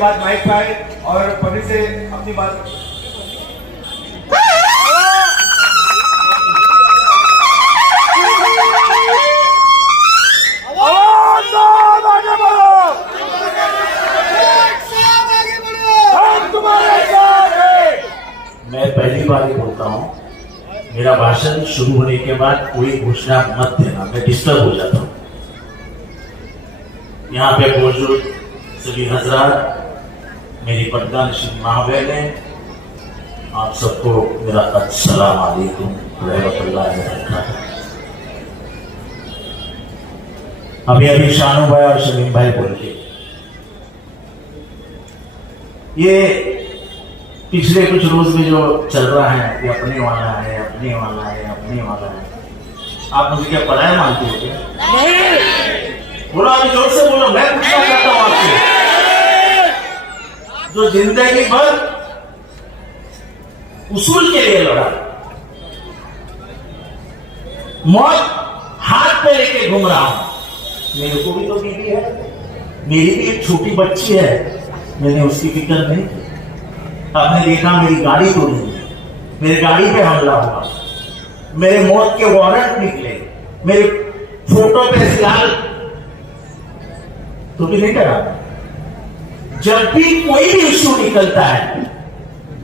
बाद माइक पाए और पंडित से अपनी बात। मैं पहली बार ही बोलता हूँ, मेरा भाषण शुरू होने के बाद कोई घोषणा मत देना, मैं डिस्टर्ब हो जाता हूँ। यहाँ पे मौजूद सभी हजरात, मेरी पर्दा नशीन माँ बहनें, आप सबको मेरा अस्सलाम वालेकुम रहमतुल्लाहि व बरकातहू। अभी शानू भाई और शमीम भाई बोल के ये पिछले कुछ रोज में जो चल रहा है, ये अपने वाला है, अपने वाला है, अपने वाला है, आप मुझे क्या पढ़ाया मानते हो क्या? नहीं। बोलो, अभी जोर से बोलो, मैं पूछना चाहता हूं आपसे, जो जिंदगी भर उसूल के लिए लड़ा, मौत हाथ पे लेके घूम रहा हूं, मेरे को भी तो बीवी है, मेरी भी एक छोटी बच्ची है, मैंने उसकी फिक्र नहीं की। आपने देखा मेरी गाड़ी तोड़ी, मेरी गाड़ी पे हमला हुआ, मेरे मौत के वारंट निकले, मेरे फोटो पे सियाल तो भी नहीं करा। जब भी कोई भी इश्यू निकलता है,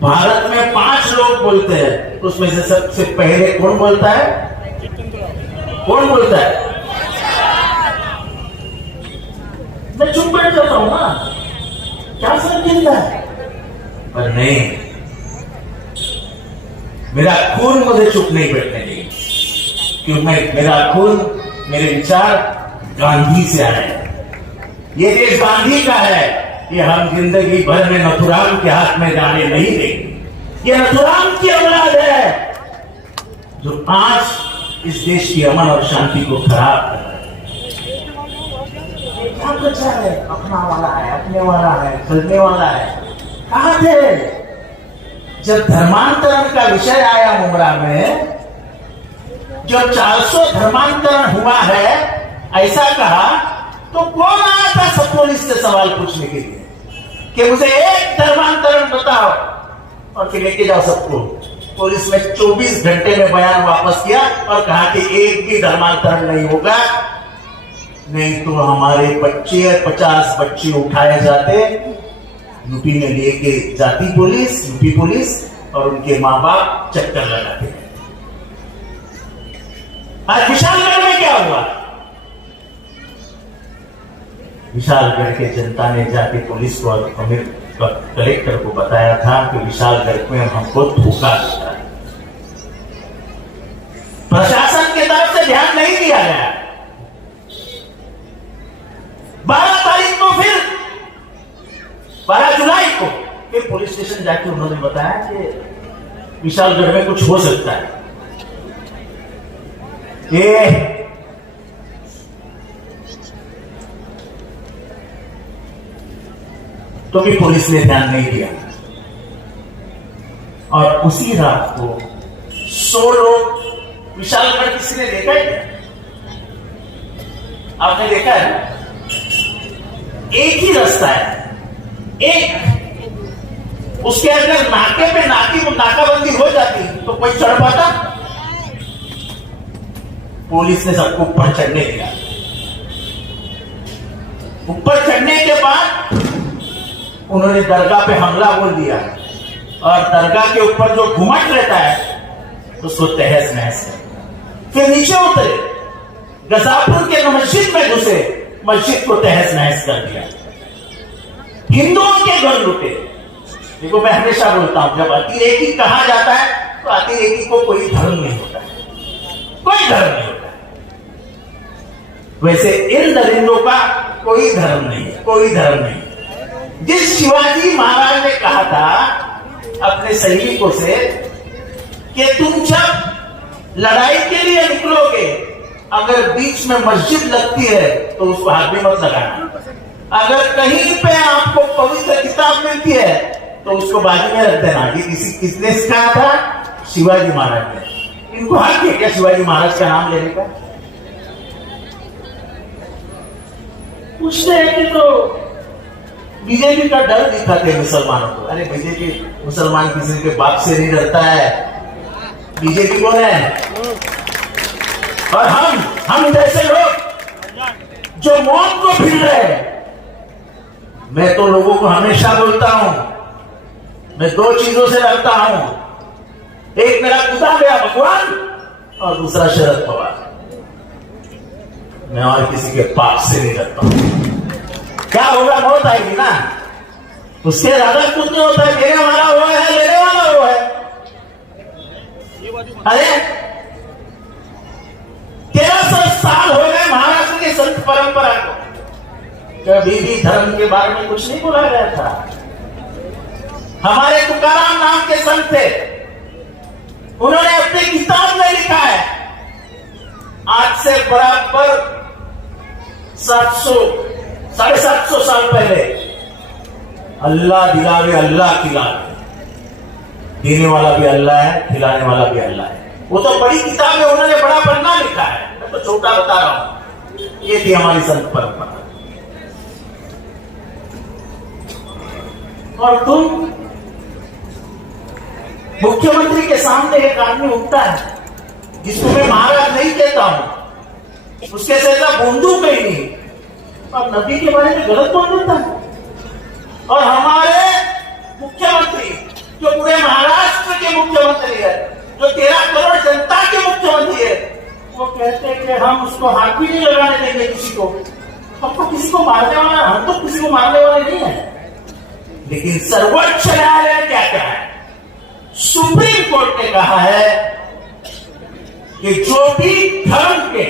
भारत में 5 लोग बोलते हैं, उसमें से सबसे पहले कौन बोलता है? कौन बोलता है? मैं चुप बैठ जाता हूं ना, क्या फर्क पड़ता है? पर नहीं, मेरा खून मुझे चुप नहीं बैठने देगी, क्योंकि मेरा खून, मेरे विचार गांधी से आए हैं। ये देश गांधी का है, ये हम जिंदगी भर में नथुराम के हाथ में जाने नहीं देंगे। ये नथुराम की औलाद है जो आज इस देश की अमन और शांति को खराब कर रहा है। क्या बचा है? अपना वाला है, अपने वाला है, चलने वाला है। कहां थे जब धर्मांतरण का विषय आया मुमरा में? जब 400 धर्मांतरण हुआ है ऐसा कहा, तो कौन आया था सब पुलिस से सवाल पूछने के लिए कि मुझे एक धर्मांतरण बताओ और फिर लेके जाओ सबको? पुलिस ने 24 घंटे में बयान वापस किया और कहा कि एक भी धर्मांतरण नहीं होगा, नहीं तो हमारे बच्चे 50 बच्चे उठाए जाते, यूपी में लेके जाती पुलिस, यूपी पुलिस, और उनके माँ बाप चक्कर लगाते। आज विशालगढ़ में क्या हुआ? विशालगढ़ के जनता ने जाके पुलिस को और कलेक्टर को बताया था कि विशालगढ़ में हमको धोखा देता है। प्रशासन की तरफ से ध्यान नहीं दिया गया। 12 तारीख को, फिर 12 जुलाई को फिर पुलिस स्टेशन जाके उन्होंने बताया कि विशालगढ़ में कुछ हो सकता है। तो भी पुलिस ने ध्यान नहीं दिया और उसी रात को 100 लोग, विशालगढ़ किसी ने देखा है क्या? आपने देखा है? एक ही रास्ता है, एक, उसके अंदर नाके पे नाकाबंदी हो जाती तो कोई चढ़ पाता? पुलिस ने सबको ऊपर चढ़ने दिया। ऊपर चढ़ने के बाद उन्होंने दरगाह पे हमला बोल दिया और दरगाह के ऊपर जो घुमट रहता है उसको तहस नहस कर, फिर नीचे उतरे, गजापुर के मस्जिद में घुसे, मस्जिद को तहस नहस कर दिया, हिंदुओं के घर लुटे। देखो, मैं हमेशा बोलता हूं, जब अतिरेकी कहा जाता है तो अतिरेकी को कोई धर्म नहीं होता है, कोई धर्म नहीं होता है। वैसे इन दरिंदों का कोई धर्म नहीं है, कोई धर्म नहीं। जिस शिवाजी महाराज ने कहा था अपने सैनिकों से कि तुम जब लड़ाई के लिए निकलोगे, अगर बीच में मस्जिद लगती है तो उसको हाथ भी मत लगाना, अगर कहीं पे आपको पवित्र किताब मिलती है तो उसको बाजू में रख देना। ये किसने कहा था? शिवाजी महाराज ने। इनको हक है क्या शिवाजी महाराज का नाम लेने का? पूछते हैं कि तो बीजेपी का डर दिखाते मुसलमानों को। अरे बीजेपी मुसलमान किसी के बाप से नहीं डरता है। बीजेपी कौन है? और हम जैसे लोग जो मौत को फिर रहे हैं। मैं तो लोगों को हमेशा बोलता हूं, मैं दो चीजों से डरता हूं, एक मेरा खुदा गया भगवान और दूसरा शरद पवार। मैं और किसी के पाप से नहीं डरता हूं। क्या होगा? मौत आएगी ना, उससे ज्यादा कुछ नहीं होता है। मेरे वाला हुआ है, मेरे वाला हुआ है। अरे 1300 साल हो गए महाराष्ट्र के संत परंपरा को, कभी भी धर्म के बारे में कुछ नहीं बोला गया था। हमारे तुकाराम नाम के संत थे, उन्होंने अपनी किताब में लिखा है, आज से बराबर 700-750 साल पहले, अल्लाह दिलावे अल्लाह खिलावे। देने वाला भी अल्लाह है, खिलाने वाला भी अल्लाह है। वो तो बड़ी किताब है, उन्होंने बड़ा पन्ना लिखा है, मैं तो छोटा बता रहा हूं। ये थी हमारी संत परंपरा। और तुम मुख्यमंत्री के सामने एक आदमी उठता है जिसको मैं महाराज नहीं कहता हूं, उसके जैसा बंदूक ही नहीं, और नबी के बारे में गलत बोल देता है। और हमारे मुख्यमंत्री जो पूरे महाराष्ट्र के मुख्यमंत्री है, जो 13 करोड़ जनता के मुख्यमंत्री है, वो कहते हैं कि हम उसको हाथ भी नहीं लगाने देंगे किसी को। हम तो किसी को मारने वाला, हम तो किसी को मारने वाले नहीं है। लेकिन सर्वोच्च न्यायालय ने क्या कहा है? सुप्रीम कोर्ट ने कहा है कि जो भी धर्म के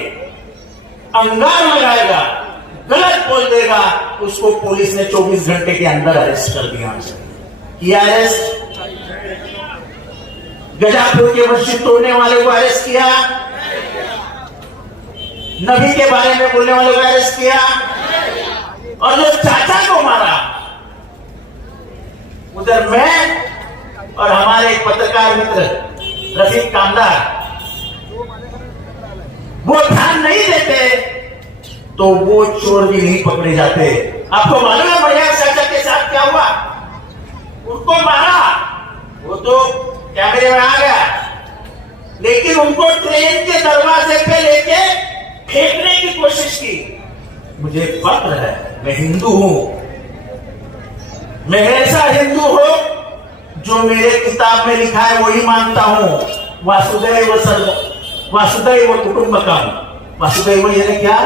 अंगार लगाएगा, गलत बोल देगा, उसको पुलिस ने 24 घंटे के अंदर अरेस्ट कर दिया। किया अरेस्ट? गजापुर के मस्जिद तोड़ने वाले को अरेस्ट किया, नबी के बारे में बोलने वाले को अरेस्ट किया, और जो चाचा को मारा, उधर मैं और हमारे एक पत्रकार मित्र रफीक कामदार, वो ध्यान नहीं देते तो वो चोर भी नहीं पकड़े जाते। आपको मालूम है बढ़िया चाचा के साथ क्या हुआ? उनको मारा, वो तो कैमरे में आ गया, लेकिन उनको ट्रेन के दरवाजे पे लेके फेंकने की कोशिश की। मुझे फक्र है, मैं हिंदू हूं, मैं ऐसा हिंदू हूं जो मेरे किताब में लिखा है वही मानता हूं। वासुदैव कुटुंबकम। वासुदैव यानी क्या?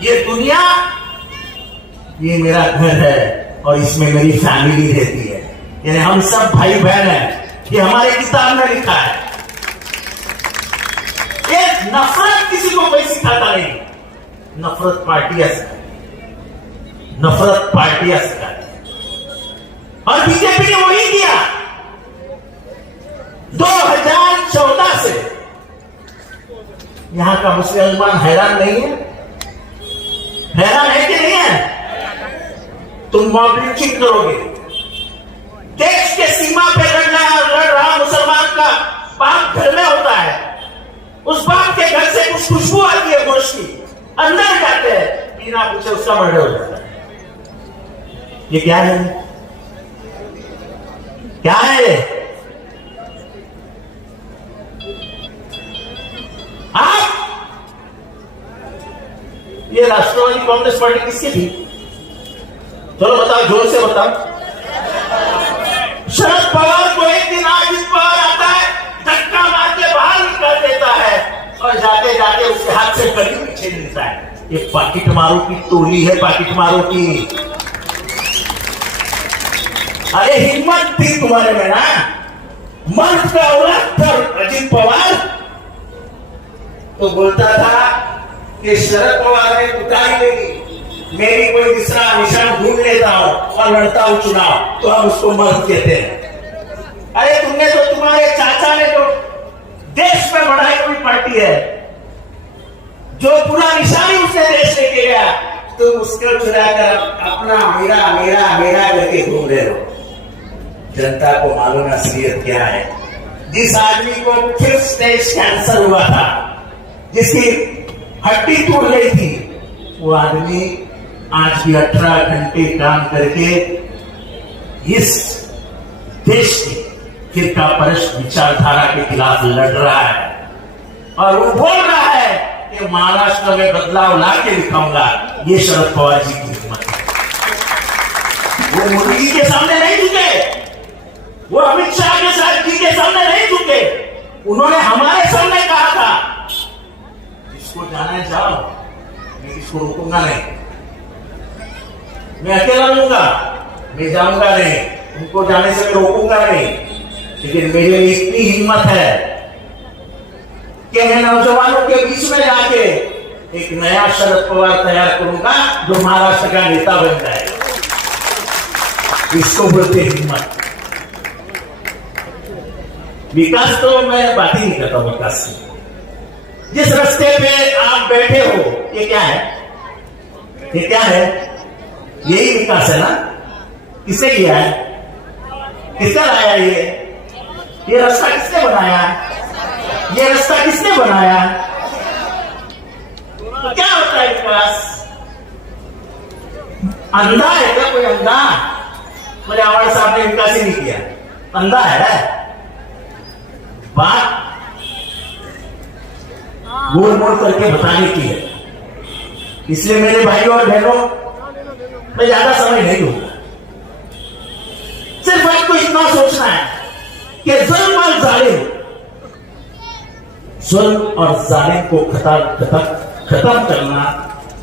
ये दुनिया, ये मेरा घर है और इसमें मेरी फैमिली रहती है, यानी हम सब भाई बहन हैं। ये हमारे किताब में लिखा है। ये नफरत किसी को कोई सिखाता नहीं, नफरत पार्टियां सिखाती, नफरत पार्टियां सिखाती। और बीजेपी ने वही किया। 2014 से यहां का मुसलमान हैरान नहीं है? हैरान है कि नहीं है? तुम मॉब लिंचिंग करोगे, देश के सीमा पे लड़ रहा मुसलमान का बाप घर में होता है, उस बाप के घर से कुछ खुशबू आती है गोश्त की, अंदर जाते हैं, बिना पूछे उसका मर्डर हो जाता है। ये क्या है? क्या है? आप ये राष्ट्रवादी कांग्रेस पार्टी किसकी थी? चलो बताओ, जोर से बताओ। शरद पवार को एक दिन अजित पवार आता है, धक्का मार के बाहर निकाल देता है और जाते जाते उसके हाथ से कड़ी भी छीन लेता है। ये पाकिट मारो की टोली है, पाकिट मारो की। अरे हिम्मत थी तुम्हारे में ना, मर्द का औरत था अजित पवार, तो बोलता था कि शरद पवार ने उतारी लेगी, मेरी कोई दूसरा निशान ढूंढ लेता हूं और लड़ता हूं चुनाव, तो हम उसको मर्द कहते हैं। अरे तुमने तो, तुम्हारे चाचा ने तो देश में बढ़ाई हुई पार्टी है, जो पूरा निशान ही उसने देश लेके गया, तो उसको चुरा कर अपना मेरा मेरा मेरा करके घूम रहे हो। जनता को मालूम असलियत क्या है। जिस आदमी को 5th स्टेज कैंसर हुआ था, जिसकी हड्डी टूट गई थी, वो आदमी आज भी 18 घंटे काम करके इस देश की फिरका परस्त विचारधारा के खिलाफ लड़ रहा है और वो बोल रहा है कि महाराष्ट्र में बदलाव ला के दिखाऊंगा। ये शरद पवार जी की हिम्मत है। वो मोदी जी के सामने नहीं झुके, वो अमित शाह के साथ जी के सामने नहीं झुके। उन्होंने हमारे सामने कहा था जिसको जाना है जाओ, मैं किसको रोकूंगा नहीं, मैं अकेला रहूंगा, मैं जाऊंगा नहीं, उनको जाने से मैं रोकूंगा नहीं। लेकिन मेरे लिए इतनी हिम्मत है कि मैं नौजवानों के बीच में जाके एक नया शरद पवार तैयार करूंगा जो महाराष्ट्र का नेता बन जाए। इसको बोलते हिम्मत। विकास तो मैं बात ही नहीं करता विकास की। जिस रास्ते पे आप बैठे हो ये क्या है? ये क्या है? यही विकास है ना? किसने किया है? किसने लाया ये रास्ता किसने बनाया? ये रास्ता किसने बनाया? तो क्या होता है विकास? अंधा है क्या कोई? अंधा? मुझे हमारे साहब ने विकास ही नहीं किया, अंधा है। बात गोल मोड़ करके बताने की है। इसलिए मेरे भाइयों और बहनों, मैं ज्यादा समय नहीं दूंगा। सिर्फ आपको इतना सोचना है कि जुल्म और जालिम, जुल्म और जालिम को खत्म करना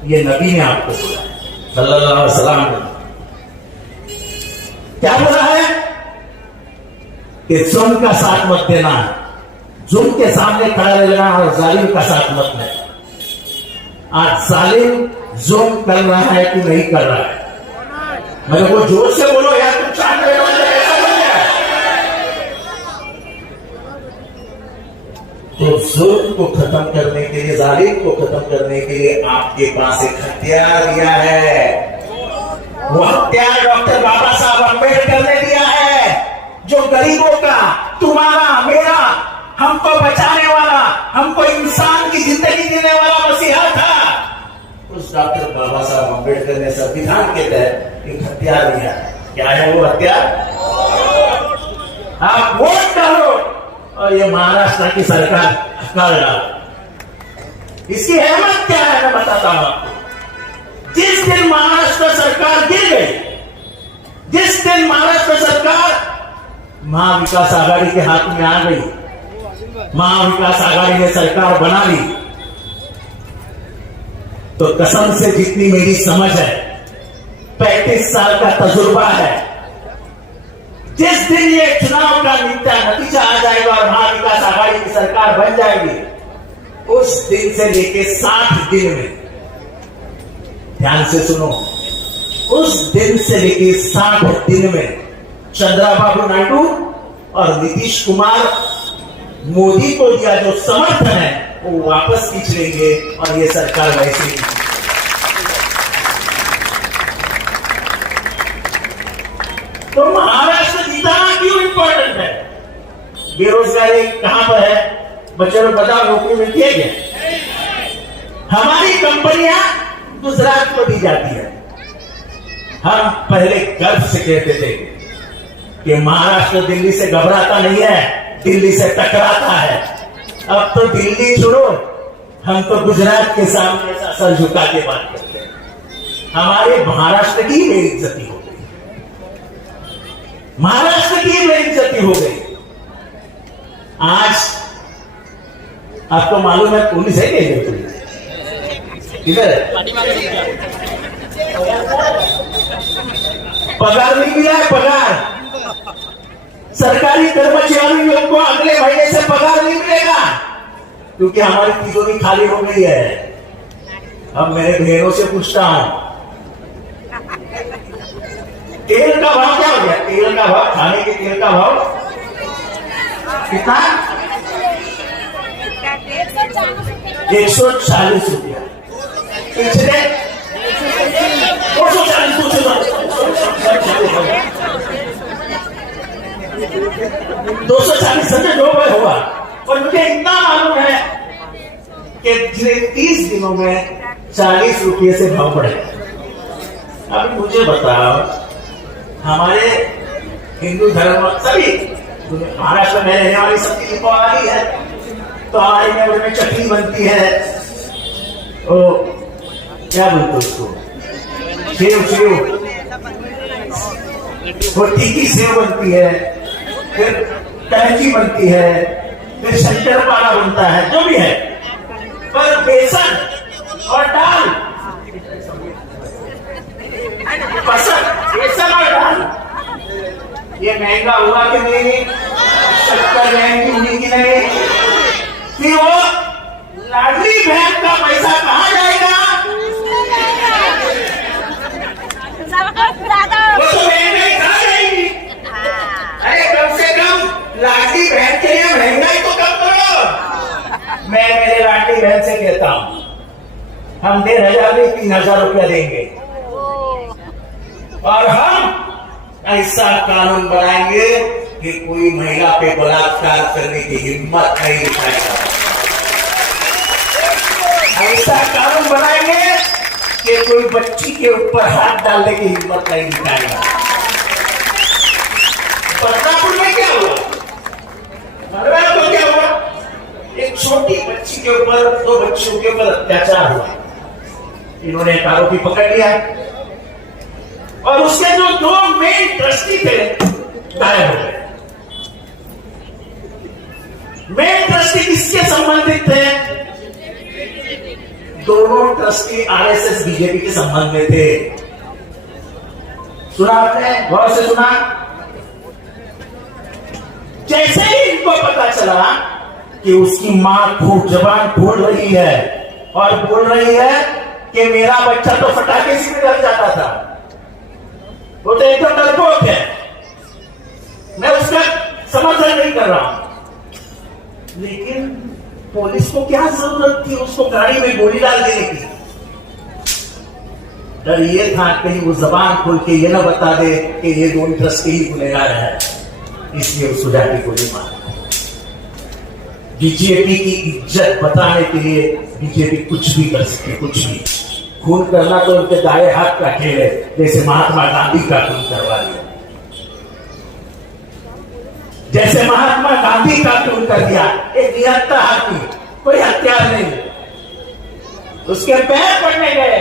ये नबी ने आपको बोला सल्लल्लाहु अलैहि वसल्लम। क्या बोला है कि जुल्म का साथ मत देना, जुल्म के सामने खड़ा रहना और जालिम का साथ मत देना। आज जालिम जुल्म कर रहा है कि नहीं कर रहा है? मेरे को जोर से बोलो यार, तुम चाहते हो ऐसा बोल गया। तो जुल्म को खत्म करने के लिए, जालिम को खत्म करने के लिए आपके पास एक हथियार दिया है। वो हथियार डॉक्टर बाबा साहब अम्बेडकर ने दिया है, जो गरीबों का, तुम्हारा, मेरा, हमको बचाने वाला, हमको इंसान की जिंदगी देने वाला मसीहा था। उस डॉक्टर बाबा साहब अम्बेडकर ने संविधान के तहत एक हथियार दिया। क्या है वो हथियार? आप वोट डालो और ये महाराष्ट्र की सरकार हकार डालो। इसकी अहमियत क्या है मैं बताता हूं आपको। जिस दिन महाराष्ट्र सरकार गिर गई, जिस दिन महाराष्ट्र सरकार महाविकास आघाड़ी के हाथ में आ गई, महाविकास आघाड़ी ने सरकार बना ली, तो कसम से जितनी मेरी समझ है, 35 साल का तजुर्बा है, जिस दिन ये चुनाव का नतीजा आ जाएगा और महाविकास आघाड़ी की सरकार बन जाएगी, उस दिन से लेके 60 दिन में, ध्यान से सुनो, उस दिन से लेके 60 दिन में चंद्रबाबू नायडू और नीतीश कुमार मोदी को दिया जो समर्थन है वो वापस खींच लेंगे और ये सरकार वैसे ही। तो महाराष्ट्र जिताना क्यों इंपॉर्टेंट है? बेरोजगारी कहां पर है? बच्चों को बताओ, नौकरी मिलती है क्या? हमारी कंपनियां गुजरात को दी जाती है। हम पहले गर्व से कहते थे कि महाराष्ट्र दिल्ली से घबराता नहीं है, दिल्ली से टकराता है। अब तो दिल्ली छोड़ो, हम तो गुजरात के सामने सर झुका के बात करते हैं। हमारे महाराष्ट्र की बेइज्जती हो गई, महाराष्ट्र की बेइज्जती हो गई। आज आपको मालूम है पुलिस है क्या? पुलिस इधर पगार नहीं मिला है, पगार सरकारी कर्मचारियों को अगले महीने से पगार नहीं मिलेगा क्योंकि हमारी तिजोरी खाली हो गई है। अब मेरे बहनों से पूछता हूं, तेल का भाव क्या हो गया? तेल का भाव, खाने के तेल का भाव कितना? 140 रुपया। पिछले 240 से जो हुआ। और मुझे इतना मालूम है कि 30 दिनों में 40 रुपये से भाव बढ़े। अब मुझे बताओ, हमारे हिंदू धर्म सभी महाराष्ट्र में रहने वाली सबकी दीपावली है, तो हमारे में चटनी बनती है, ओ क्या बोलते उसको, सेव वो टिक्की सेव बनती है, फिर कलची बनती है, फिर शंकरपारा बनता है, जो भी है, पर बेसन और दाल बेसन और दाल ये महंगा हुआ कि नहीं, शक्कर महंगी हुई कि नहीं, फिर वो लाडली बहन का पैसा कहाँ जाएगा? वो तो महंगाई खा जाएगी। अरे कम से कम लाडली बहन के लिए महंगाई तो कम करो। मैं मेरे लाडली बहन से कहता हूँ, हम 1,500 में 3,000 रुपया देंगे और हम ऐसा कानून बनाएंगे कि कोई महिला पे बलात्कार करने की हिम्मत नहीं दिखाएगा। ऐसा कानून बनाएंगे कि कोई बच्ची के ऊपर हाथ डालने की हिम्मत नहीं दिखाएगा। बदलापुर में क्या हुआ, मरवाड़ा को क्या हुआ, एक छोटी बच्ची के ऊपर 2 बच्चियों के ऊपर अत्याचार हुआ, इन्होंने एक आरोपी पकड़ लिया और उसके जो 2 मेन ट्रस्टी थे गायब हो गए। मेन ट्रस्टी किसके संबंधित थे? दोनों ट्रस्टी आरएसएस बीजेपी के संबंध में थे। सुना आपने, गौर से सुना? जैसे ही इनको पता चला कि उसकी मां खूब जबान खोल रही है और बोल रही है कि मेरा बच्चा तो फटाके से डर जाता था, वो तो एकदम डरपोक है, मैं उसका समर्थन नहीं कर रहा हूं, लेकिन पुलिस को क्या जरूरत थी उसको गाड़ी में गोली डाल देने की? डर ये था कहीं वो जबान खोल के ये ना बता दे कि ये 2 ट्रस्टी ही गुनहगार है, इसलिए उसको जाके गोली मार। बीजेपी की इज्जत बताने के लिए बीजेपी कुछ भी कर सकती, कुछ भी। खून करना तो उनके दाएं हाथ का खेल है, जैसे महात्मा गांधी का खून करवा दिया, जैसे महात्मा गांधी का खून कर दिया। एक निहत्था आदमी, कोई हथियार नहीं, उसके पैर पड़ने गए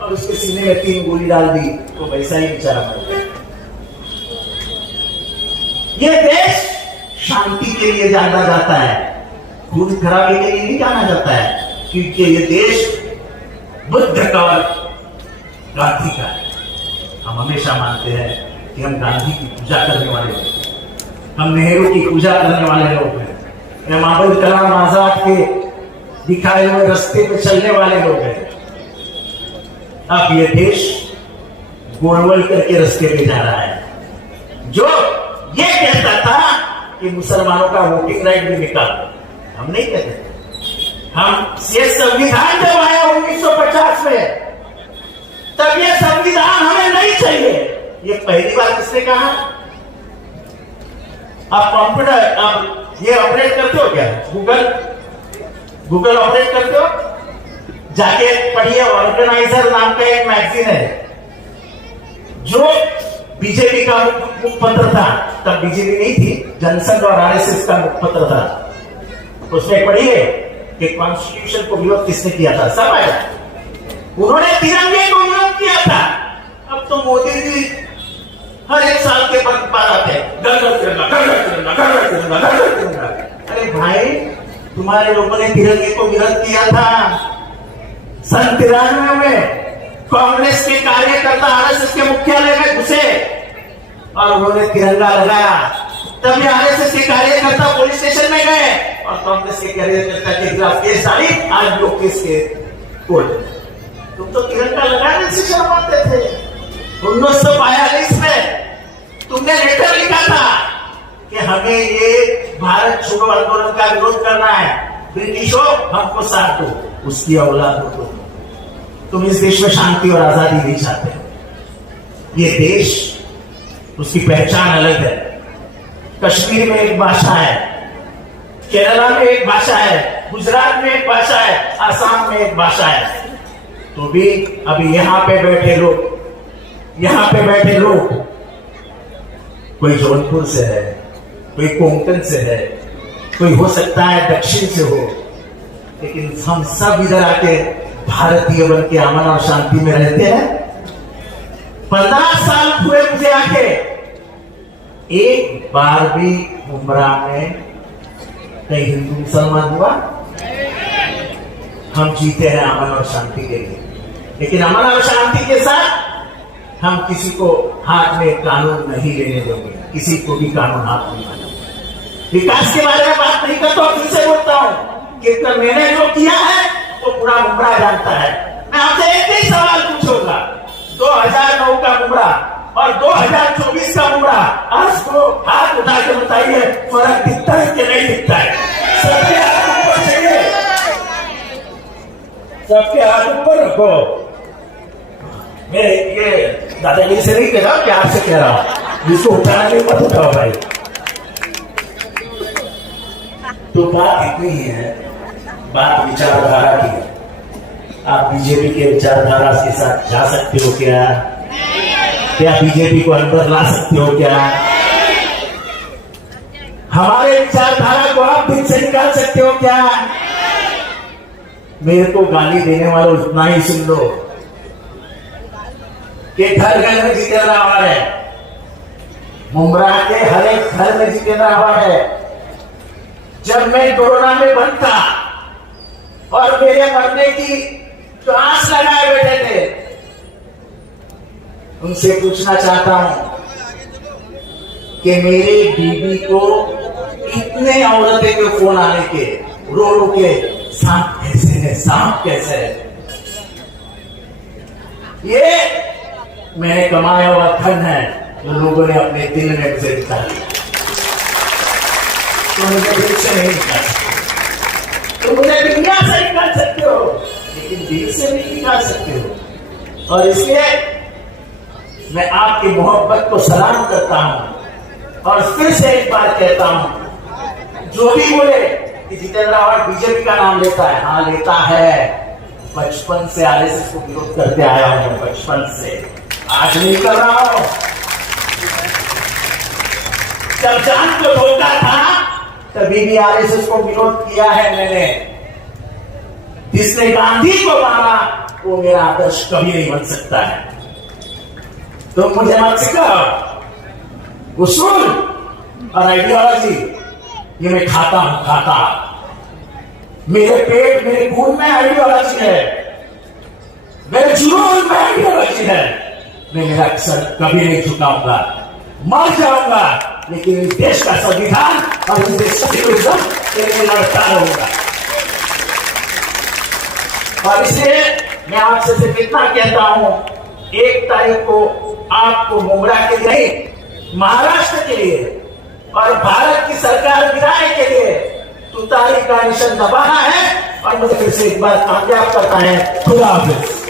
और उसके सीने में 3 गोली डाल दी, तो वैसा ही बेचारा मर गया। ये देश शांति के लिए जाना जाता है, खून खराबे के लिए नहीं जाना जाता है, क्योंकि ये देश बुद्ध का और गांधी का है। हम हमेशा मानते हैं कि हम गांधी की पूजा करने वाले लोग हैं, हम नेहरू की पूजा करने वाले लोग हैं, हम अब्दुल कलाम आजाद के दिखाए हुए रास्ते पे चलने वाले लोग हैं। अब ये देश गोलवल करके रास्ते पे जा रहा है, जो ये कहता था कि मुसलमानों का वोटिंग राइट भी निकालो। हम नहीं कहते, हम ये संविधान जब आया 1950 में, तब ये संविधान हमें नहीं चाहिए, ये पहली बार किसने कहा? आप कंप्यूटर, आप ये ऑपरेट करते हो क्या? गूगल ऑपरेट करते हो? जाके पढ़िए, ऑर्गेनाइजर नाम का एक मैगजीन है, जो बीजेपी का मुखपत्र था, तब बीजेपी नहीं थी, जनसंघ और आरएसएस का मुखपत्र था। उसमें पढ़िए कि कॉन्स्टिट्यूशन को विरोध किसने किया था, सब आया, उन्होंने तिरंगे को विरोध किया था। अब तो मोदी जी हर एक साल के बाद आते हैं, अरे भाई, तुम्हारे लोगों ने तिरंगे को विरोध किया था 93 में। कांग्रेस के कार्यकर्ता आरएसएस के मुख्यालय में घुसे और उन्होंने तिरंगा लगाया, तब ये आरएसएस के कार्यकर्ता पुलिस स्टेशन में गए और कांग्रेस के कार्यकर्ता के खिलाफ केस डाली, आज लोग केस के कोर्ट। तुम तो तिरंगा लगाने से शर्माते थे। 1942 में तुमने लेटर लिखा था कि हमें ये भारत छोड़ो आंदोलन का विरोध करना है, ब्रिटिशों हमको साथ दो, उसकी औलाद हो तुम इस देश में शांति और आजादी नहीं चाहते। ये देश, उसकी पहचान अलग है। कश्मीर में एक भाषा है, केरला में एक भाषा है, गुजरात में एक भाषा है, आसाम में एक भाषा है, तो भी अभी यहां पे बैठे लोग यहां पे बैठे लोग कोई जौनपुर से है, कोई कोंकण से है, कोई हो सकता है दक्षिण से हो, लेकिन हम सब इधर आके भारतीय बन के अमन और शांति में रहते हैं। 15 साल पूरे मुझे आके एक बार भी मुमरा में कहीं हिंदू मुसलमान हुआ? हम जीते हैं अमन और शांति के लिए, लेकिन अमन और शांति के साथ हम किसी को हाथ में कानून नहीं लेने देंगे, किसी को भी कानून हाथ नहीं मानेंगे। विकास के बारे में बात नहीं करता हूं, फिर से बोलता हूं कि मैंने जो किया है वो पूरा मुमरा जानता है। मैं आपसे एक ही सवाल पूछूंगा, 2009 का मुमरा और 2024 का मुमरा, आज को हाथ उठा के बताइए फर्क दिखता है कि नहीं दिखता है? सबके हाथ ऊपर चाहिए, सबके हाथ ऊपर रखो। मैं ये दादागिरी से नहीं कह रहा, प्यार से कह रहा हूं, जिसको उठाना नहीं मत उठाओ भाई। तो बात इतनी ही है, बात विचारधारा की है। आप बीजेपी के विचारधारा के साथ जा सकते हो क्या? क्या बीजेपी को अंदर ला सकते हो क्या? हमारे विचारधारा को आप दिल से निकाल सकते हो क्या? मेरे को गाली देने वालों इतना ही सुन लो कि घर घर में जितेंद्र आवाज है, मुमरा के हर एक घर में जितेंद्र आवाज है। जब मैं कोरोना में बंद था और मेरे मरने की तो आस लगाए बैठे थे, उनसे पूछना चाहता हूं कि मेरे बीबी को इतने औरतें के फोन आने के, रो रो के सांप कैसे है, सांप कैसे है। ये मैंने कमाया हुआ धन है जो लोगों ने अपने दिल में मुझे दिखा दिया। तो मुझे दिल से नहीं निकाल सकते, तो मुझे दुनिया से निकाल सकते हो, लेकिन दिल से नहीं निकाल सकते हो। और इसलिए मैं आपकी मोहब्बत को सलाम करता हूं और फिर से एक बार कहता हूं, जो भी बोले कि जितेंद्र आवाज बीजेपी का नाम लेता है, हाँ लेता है। बचपन से आरएसएस को विरोध करते आया हूं, बचपन से, आज नहीं कर रहा हूं। जब जान को धोखा था तभी भी आरएसएस को विरोध किया है मैंने। जिसने गांधी को मारा वो मेरा आदर्श कभी नहीं बन सकता है। तो मुझे मत सिखाओ उसूल और आइडियोलॉजी, ये मैं खाता हूं, खाता। मेरे पेट मेरे खून में आइडियोलॉजी है, मेरे जुनून में आइडियोलॉजी है। मैं मेरा सर कभी नहीं झुकाऊंगा, मर जाऊंगा, लेकिन इस देश का संविधान और इस देश का विरोध के लिए लड़ता रहूंगा। और इसलिए मैं आपसे सिर्फ इतना कहता हूं, 1 तारीख को आपको मुमरा के लिए नहीं, महाराष्ट्र के लिए और भारत की सरकार गिराने के लिए तुतारी का निशान दबाना है। और मुझे फिर से एक बार कामयाब करता है। खुदा हाफिज।